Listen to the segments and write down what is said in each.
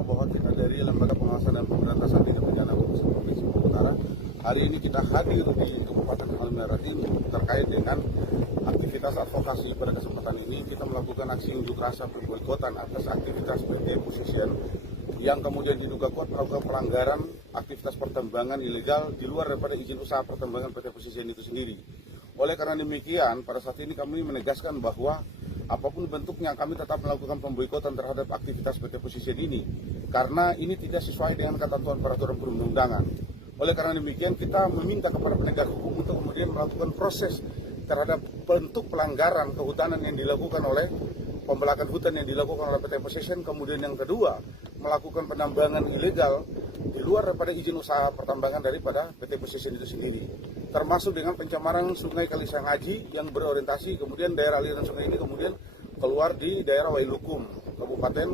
bersama bahwa kita dari Lembaga Pengawasan dan Pemberantasan Tindak Pidana Korupsi Provinsi Maluku Utara hari ini kita hadir di Kabupaten Halmahera Timur terkait dengan aktivitas advokasi. Pada kesempatan ini kita melakukan aksi unjuk rasa pemboikotan atas aktivitas PT Position yang kemudian diduga kuat melakukan pelanggaran aktivitas pertambangan ilegal di luar daripada izin usaha pertambangan PT Position itu sendiri. Oleh karena demikian, pada saat ini kami menegaskan bahwa apapun bentuknya kami tetap melakukan pemboikotan terhadap aktivitas PT Position ini karena ini tidak sesuai dengan ketentuan peraturan perundang-undangan. Oleh karena demikian kita meminta kepada penegak hukum untuk kemudian melakukan proses terhadap bentuk pelanggaran kehutanan yang dilakukan oleh pembelakan hutan yang dilakukan oleh PT Position. Kemudian yang kedua, melakukan penambangan ilegal di luar daripada izin usaha pertambangan daripada PT Position itu sendiri, termasuk dengan pencemaran Sungai Kalisangaji yang berorientasi kemudian daerah aliran sungai ini kemudian keluar di daerah Wailukum, Kabupaten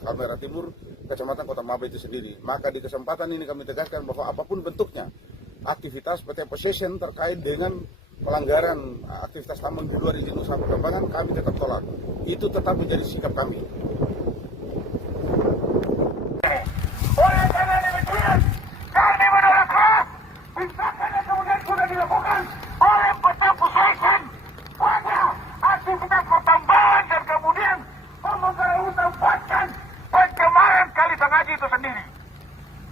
Halmahera Timur, Kecamatan Kota Maba itu sendiri. Maka di kesempatan ini kami tegaskan bahwa apapun bentuknya aktivitas PT Position terkait dengan pelanggaran aktivitas tambang di luar izin usaha pertambangan kami tetap tolak. Itu tetap menjadi sikap kami. Oleh karena demikian, kami menolak keras tindakan yang kemudian sudah dilakukan oleh PT Position pada aktivitas pertambangan dan kemudian pembakaran hutan bahkan pencemaran Kalisangaji itu sendiri.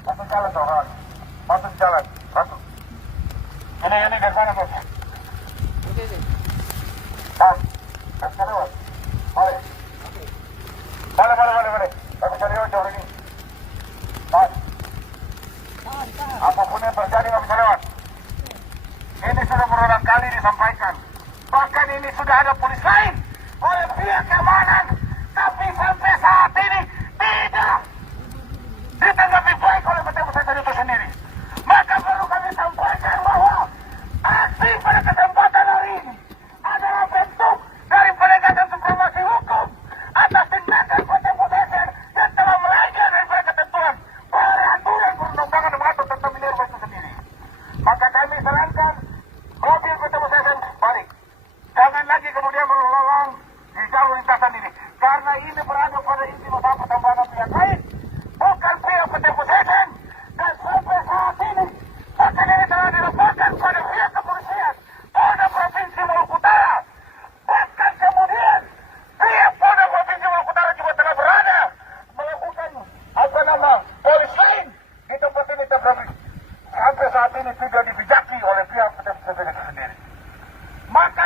Masuk jalan Tuhan, masuk jalan, masuk. Ini dari sana bos. Bos, kasih lewat. Boleh. Boleh. Aku cari lewat jauh ini. Bos. Apapun yang terjadi nggak bisa lewat. Ini sudah berulang kali disampaikan. Bahkan ini sudah ada polis lain oleh pihak keamanan, tapi sampai saat ini tidak ditanggapi baik oleh PT Position itu sendiri. Maka perlu kami sampaikan bahwa aksi pada kesempatan hari ini adalah bentuk dari penegakan supremasi hukum atas tindakan PT Position yang telah melanggar daripada ketentuan peraturan perundang-undangan yang mengatur tentang minerba itu sendiri. Maka kami sarankan mobil PT Position balik. Jangan lagi kemudian berlalang di jalur lintasan ini, karena ini berada pada izin usaha pertambangan pihak lain, bukan pihak PT Position. Dan sampai saat ini bahkan ini telah dilaporkan pada pihak kepolisian Polda Provinsi Maluku Utara. Bahkan kemudian pihak Polda Provinsi Maluku Utara juga telah berada melakukan polis lain di tempat ini terjadi. Sampai saat ini tidak dibijaki oleh pihak PT Position itu sendiri. Maka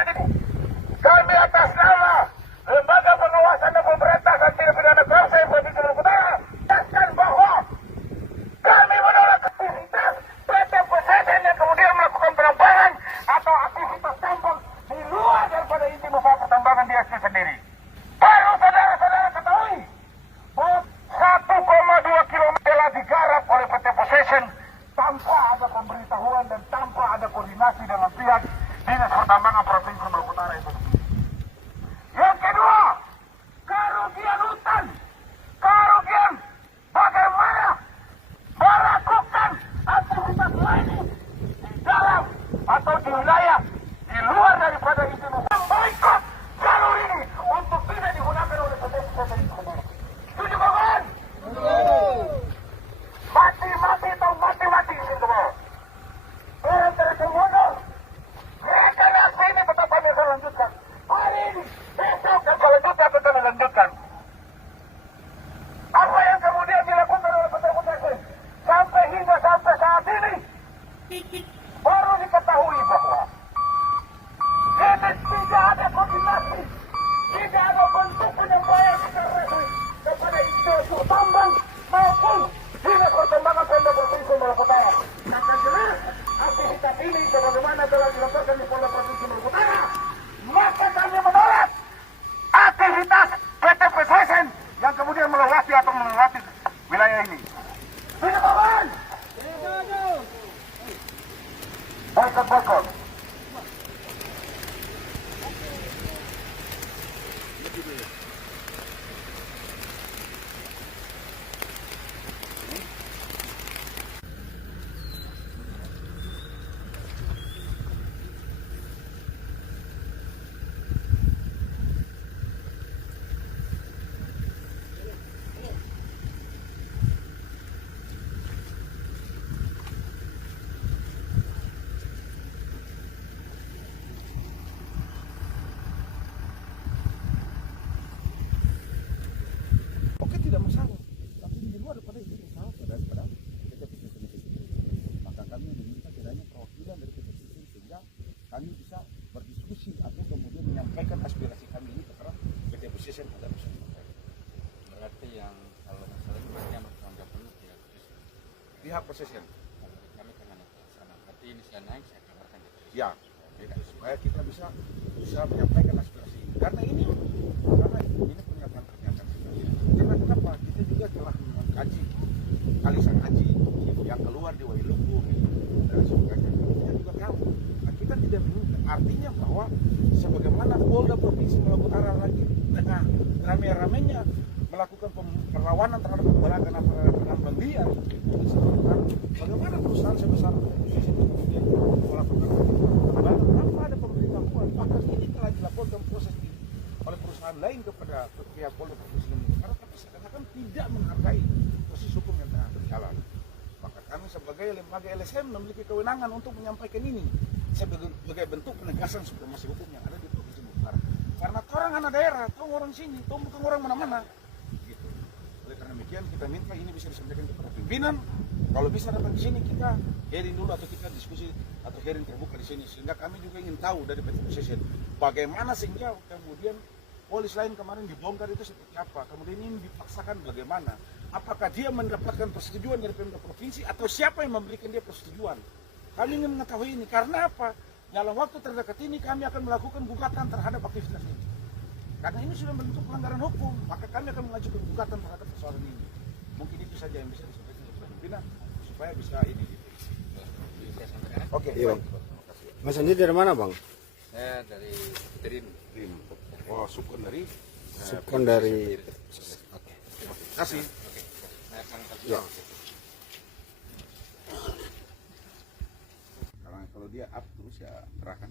kami atas nama Lembaga Pengawasan dan Pemberantasan Tindak Pidana Korupsi Provinsi Maluku Utara tegaskan bahwa kami menolak aktivitas PT Position yang kemudian melakukan penambangan atau aktivitas tambang di luar daripada izin usaha pertambangan di SC sendiri. Baru saudara-saudara ketahui bahwa 1,2 km telah digarap oleh PT Position tanpa ada pemberitahuan dan tanpa ada koordinasi dengan pihak Dinas Pertambangan Provinsi Maluku Utara itu. Yang kedua, kerugian hutan, kerugian bagaimana melakukan aktivitas lain di dalam atau di wilayah di luar daripada izin usaha, boikot jalur ini untuk tidak digunakan oleh PT Position itu sendiri. Setuju kawan? Mati atau mati semua. Orang terasa mundur. Mereka aksi ini tetap kami akan lanjutkan. Hari ini, besok dan selanjutnya akan kami lanjutkan. Apa yang kemudian dilakukan oleh PT Position sampai saat ini baru diketahui bahwa ini tidak ada koordinasi, tidak ada bentuk penyampaian kepada institusi tambang maupun Dinas Pertambangan Polda Provinsi Maluku Utara. Maka jelas aktivitas ini sebagaimana telah dilaporkan di Polda Provinsi Maluku Utara, maka kami menolak aktivitas PT Position yang kemudian melewati atau melewati wilayah ini. Tidak kawan? Boikot. pihak posesien. Kami akan naik ke sana. Berarti ini saya naik, saya kabarkan gitu. Ya, gitu. Supaya kita bisa menyampaikan aspirasi ini. Karena ini pernyataan sekali. Karena kenapa? Kita juga telah mengkaji Kalisang Haji yang keluar di Wailuku dan sebagainya. Kita juga tahu. Nah, kita tidak menginginkan. Artinya bahwa sebagaimana Polda Provinsi Maluku Utara lagi tengah rame-ramenya melakukan perlawanan terhadap pembalakan penambang liar, bagaimana perusahaan sebesar itu kemudian melakukan pembalakan tanpa ada pemberitahuan. Bahkan ini telah dilakukan proses oleh perusahaan lain kepada pihak Polda Provinsi Maluku Utara, tapi seakan-akan tidak menghargai proses hukum yang tengah berjalan. Maka kami sebagai lembaga LSM memiliki kewenangan untuk menyampaikan ini sebagai bentuk penegasan supremasi hukum yang ada di Provinsi Maluku Utara. Karena orang anak daerah, tahu orang sini, tahu bukan orang mana-mana. Gitu. Oleh karena demikian kita minta ini bisa disampaikan kepada pimpinan. Kalau bisa datang ke sini kita hearing dulu atau kita diskusi atau hearing terbuka di sini sehingga kami juga ingin tahu dari PT Posesien bagaimana sehingga kemudian polis lain kemarin dibongkar itu seperti apa. Kemudian ini dipaksakan bagaimana. Apakah dia mendapatkan persetujuan dari pemerintah provinsi atau siapa yang memberikan dia persetujuan? Kami ingin mengetahui ini. Karena apa? Dalam waktu terdekat ini kami akan melakukan gugatan terhadap aktivitas ini. Karena ini sudah bentuk pelanggaran hukum, maka kami akan mengajukan gugatan terhadap persoalan ini. Mungkin itu saja yang bisa disampaikan kepada pimpinan supaya bisa ini. Saya sampaikan. Oke, Iya, baik. Bang. Terima kasih. Mas Andi dari mana, Bang? Saya dari Trin. Oh, Sukun dari Subkon dari. Oke. Terima kasih. Oke. Saya akan kasih. Ya. Karena kalau dia up terus ya kerahkan